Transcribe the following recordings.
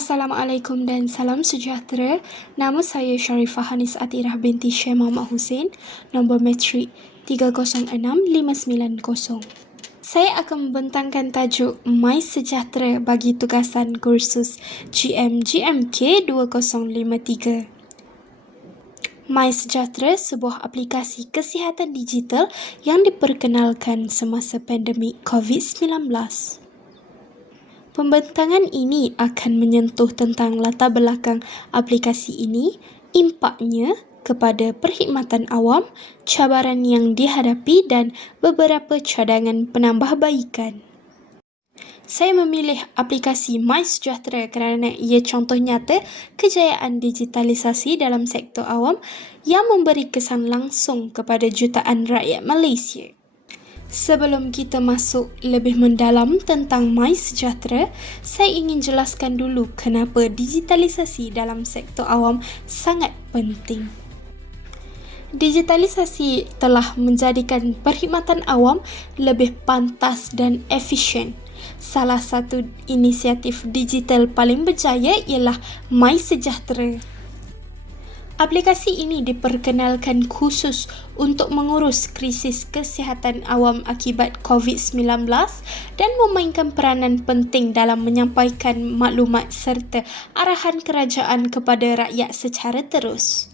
Assalamualaikum dan salam sejahtera. Nama saya Sharifah Hanis Atirah binti Syekh Muhammad Hussein, nombor matrik 306590. Saya akan membentangkan tajuk My Sejahtera bagi tugasan kursus GMK 2053. My Sejahtera sebuah aplikasi kesihatan digital yang diperkenalkan semasa pandemik COVID-19. Pembentangan ini akan menyentuh tentang latar belakang aplikasi ini, impaknya kepada perkhidmatan awam, cabaran yang dihadapi dan beberapa cadangan penambahbaikan. Saya memilih aplikasi My Sejahtera kerana ia contoh nyata kejayaan digitalisasi dalam sektor awam yang memberi kesan langsung kepada jutaan rakyat Malaysia. Sebelum kita masuk lebih mendalam tentang My Sejahtera, saya ingin jelaskan dulu kenapa digitalisasi dalam sektor awam sangat penting. Digitalisasi telah menjadikan perkhidmatan awam lebih pantas dan efisien. Salah satu inisiatif digital paling berjaya ialah My Sejahtera. Aplikasi ini diperkenalkan khusus untuk mengurus krisis kesihatan awam akibat COVID-19 dan memainkan peranan penting dalam menyampaikan maklumat serta arahan kerajaan kepada rakyat secara terus.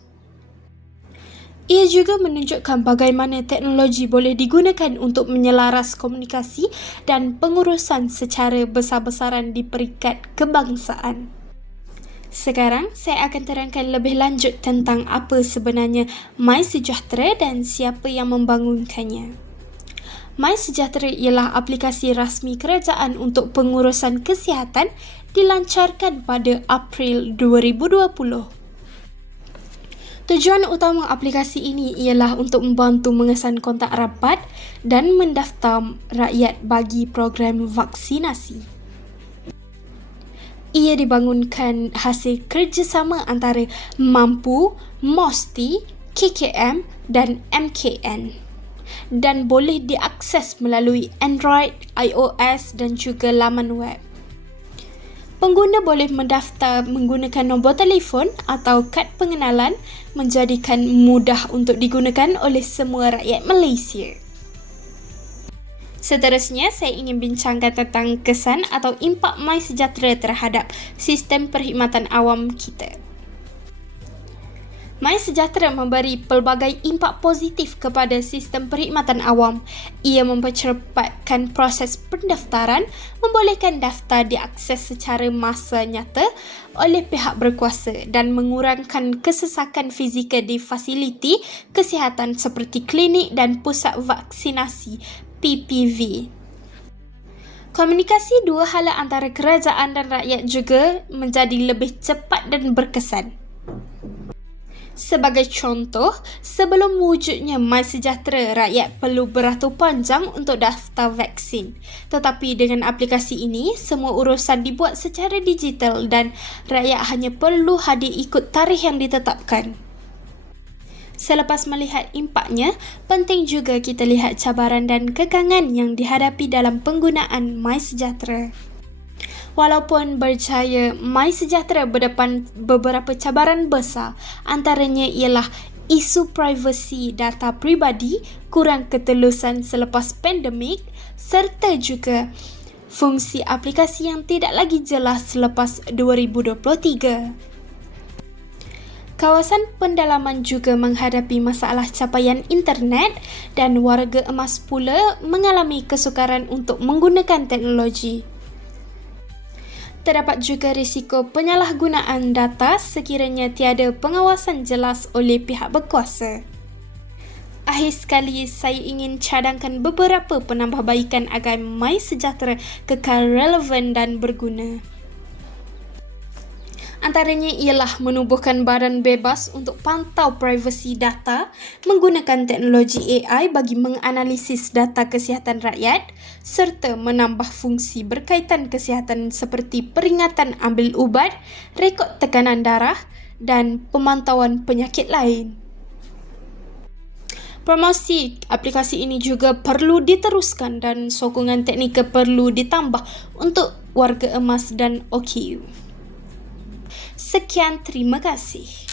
Ia juga menunjukkan bagaimana teknologi boleh digunakan untuk menyelaras komunikasi dan pengurusan secara besar-besaran di peringkat kebangsaan. Sekarang, saya akan terangkan lebih lanjut tentang apa sebenarnya My Sejahtera dan siapa yang membangunkannya. My Sejahtera ialah aplikasi rasmi kerajaan untuk pengurusan kesihatan dilancarkan pada April 2020. Tujuan utama aplikasi ini ialah untuk membantu mengesan kontak rapat dan mendaftar rakyat bagi program vaksinasi. Ia dibangunkan hasil kerjasama antara Mampu, Mosti, KKM dan MKN dan boleh diakses melalui Android, iOS dan juga laman web. Pengguna boleh mendaftar menggunakan nombor telefon atau kad pengenalan, menjadikan mudah untuk digunakan oleh semua rakyat Malaysia. Seterusnya, saya ingin bincangkan tentang kesan atau impak My Sejahtera terhadap sistem perkhidmatan awam kita. My Sejahtera memberi pelbagai impak positif kepada sistem perkhidmatan awam. Ia mempercepatkan proses pendaftaran, membolehkan daftar diakses secara masa nyata oleh pihak berkuasa dan mengurangkan kesesakan fizikal di fasiliti kesihatan seperti klinik dan pusat vaksinasi PPV. Komunikasi dua hala antara kerajaan dan rakyat juga menjadi lebih cepat dan berkesan. Sebagai contoh, sebelum wujudnya My Sejahtera, rakyat perlu beratur panjang untuk daftar vaksin. Tetapi dengan aplikasi ini, semua urusan dibuat secara digital dan rakyat hanya perlu hadir ikut tarikh yang ditetapkan. Selepas melihat impaknya, penting juga kita lihat cabaran dan kekangan yang dihadapi dalam penggunaan My Sejahtera. Walaupun berjaya, My Sejahtera berdepan beberapa cabaran besar. Antaranya ialah isu privasi data pribadi, kurang ketelusan selepas pandemik serta juga fungsi aplikasi yang tidak lagi jelas selepas 2023. Kawasan pendalaman juga menghadapi masalah capaian internet dan warga emas pula mengalami kesukaran untuk menggunakan teknologi. Terdapat juga risiko penyalahgunaan data sekiranya tiada pengawasan jelas oleh pihak berkuasa. Akhir sekali, saya ingin cadangkan beberapa penambahbaikan agar My Sejahtera kekal relevan dan berguna. Antaranya ialah menubuhkan badan bebas untuk pantau privasi data, menggunakan teknologi AI bagi menganalisis data kesihatan rakyat, serta menambah fungsi berkaitan kesihatan seperti peringatan ambil ubat, rekod tekanan darah dan pemantauan penyakit lain. Promosi aplikasi ini juga perlu diteruskan dan sokongan teknikal perlu ditambah untuk warga emas dan OKU. Sekian, terima kasih.